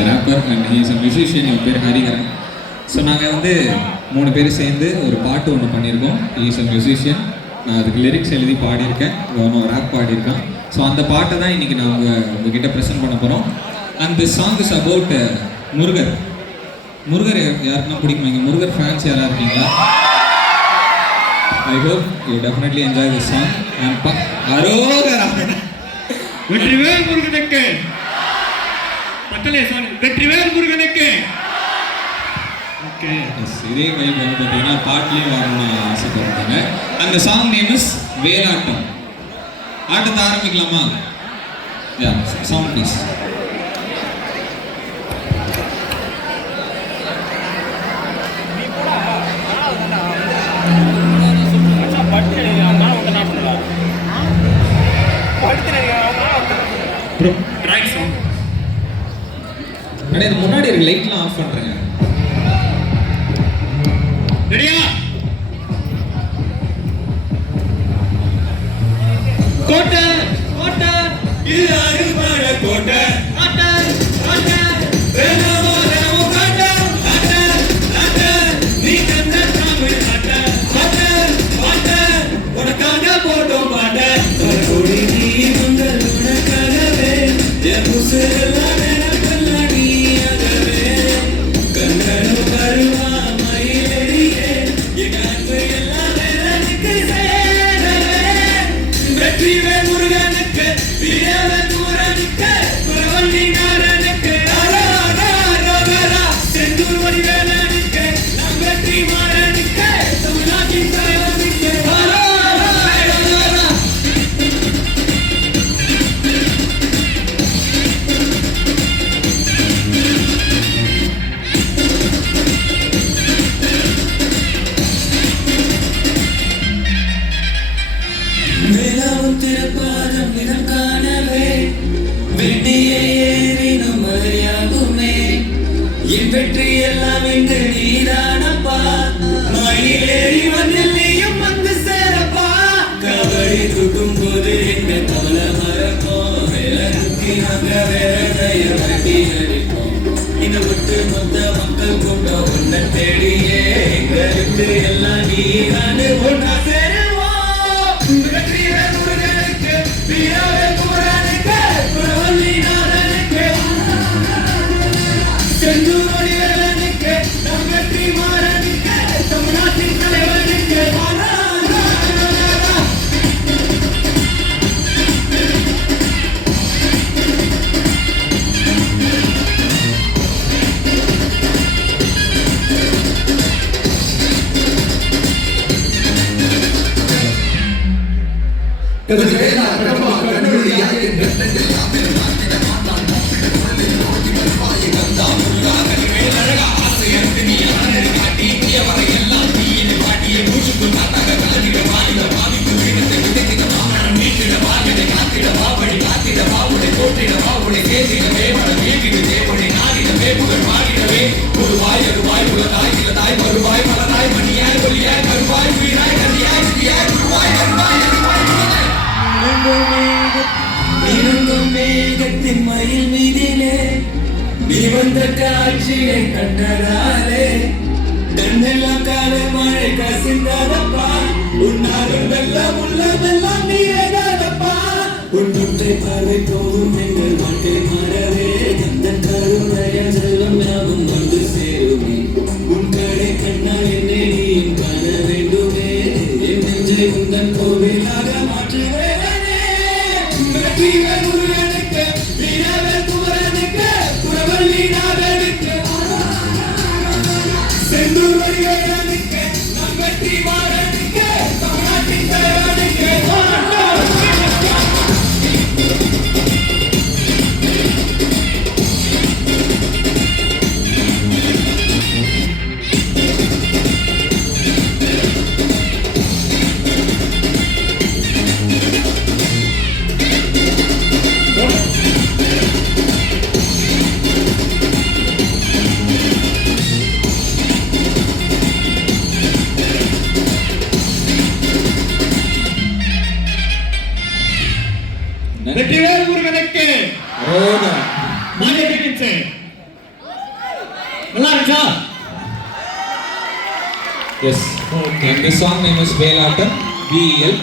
a rapper and he is a musician. இவர் பேர் Hariharan. So நாங்கள் வந்து 3 பேர் சேர்ந்து ஒரு பாட்டு ஒன்று பண்ணியிருக்கோம். he is a musician. நான் அதுக்கு லிரிக்ஸ் எழுதி பாடியிருக்கேன், அவனும் ரேப் பாடியிருக்கான். ஸோ அந்த பாட்டை தான் இன்றைக்கி நான் உங்ககிட்ட ப்ரெசென்ட் பண்ண போகிறோம். And this song is about Murugar. Murugar யாருக்குன்னா பிடிக்குமா? இங்கே முருகர் ஃபேன்ஸ் யாராக இருக்கீங்களா? I hope you definitely enjoy this song. And அரோகரா வெற்றிவேல் முருகனுக்கு பத்தலே சாங் வெற்றிவேல் முருகனுக்கு. ஓகே இதே வைப் வந்து பார்த்தீங்கன்னா பாட்லேயும் வரணும்னு ஆசைப்படுறாங்க. அந்த சாங் நேம் இஸ் வேலாட்டம். ஆட்டத்தை ஆரம்பிக்கலாமா? யா சவுண்ட் ப்ளீஸ். முன்னாடி இருக்கு லைட்லாம் ஆஃப் பண்றேங்க. ரெடியா? கோட்டை கோட்டை இது அருமழ கோட்டை கோட்டை கோட்டை வேணாமோ வேணாமோ கோட்டை கோட்டை கோட்டை நீ கண்ட தமிழ் கோட்டை கோட்டை கோட்டை உனக்காக போட்டோம் பாட்டை கொடி நீ மங்கள் உனக்காகவே என் முசுரெல்லாம் நினைப்பல்லடி ஆகவே கண்ணனு கருவா மயிலடியே என் அன்பு எல்லாம் வேறனுக்கு சேரவே வெற்றிவேல் முருகனுக்கு வீரவேல் முருகனுக்கு குரவள்ளி நாரனுக்கு ஆரா செந்தூர் வடிவேலனுக்கு நம் வெற்றி மாறனுக்கு தமிழ்நாட்டின் தலைவனுக்கு ஆரா. திருப்பாதம் நிறம் காணவே வெட்டியை ஏறினும் மறையாகுமே என் வெற்றி எல்லாம் இங்கு நீதானப்பா மயிலேறி மண்ணில் நீயும் வந்து சேரப்பா கபடி தூக்கும் போது எங்க தவளை மறப்போம் வேலை தூக்கி நாங்க வேற கைய வட்டி அடிப்போம் இந்த ஒட்டு மொத்த மக்கள் கூட்ட ஒன்ன தேடியே எங்களுக்கு எல்லாம் நீதானு ஒன்னா சேருவோம். வெற்றிவேல் முருகனுக்கு வீரவேல் முருகனுக்கு குரவள்ளி நாரனுக்கு செந்தூர் வடிவேலனுக்கு நம் வெற்றி மாறனுக்கு தமிழ்நாட்டின் தலைவனுக்கு மேகத்தின் மயில் மீதிலே நீ வந்த காட்சியை கண்டதாலே கண்ணெல்லாம் காலை மழை கசிந்ததப்பா உன்னாலும் வெள்ளம் உள்ளதெல்லாம் நீரேதாதப்பா உன்னுத்தை பார்வை போதும் எங்கள் வாழ்க்கை மாறவே அந்த கருணைய செல்வம் யாவும் வந்து சேருமே உன் கடை கண்ணால் என்னை நீயும் காண வேண்டுமே என் நெஞ்சை உந்தன் கோவிலாக மாற்றுவேனே. வெற்றிவேல் முருகனுக்கு வீரவேல் முருகனுக்கு குரவள்ளி நாரனுக்கு செந்தூர் வடிவேலனுக்கு நம் வெற்றி மாறனுக்கு தமிழ்நாட்டின் தலைவனுக்கு நல்லா இருக்கா? Yes. And this song name is Velatam. VEL.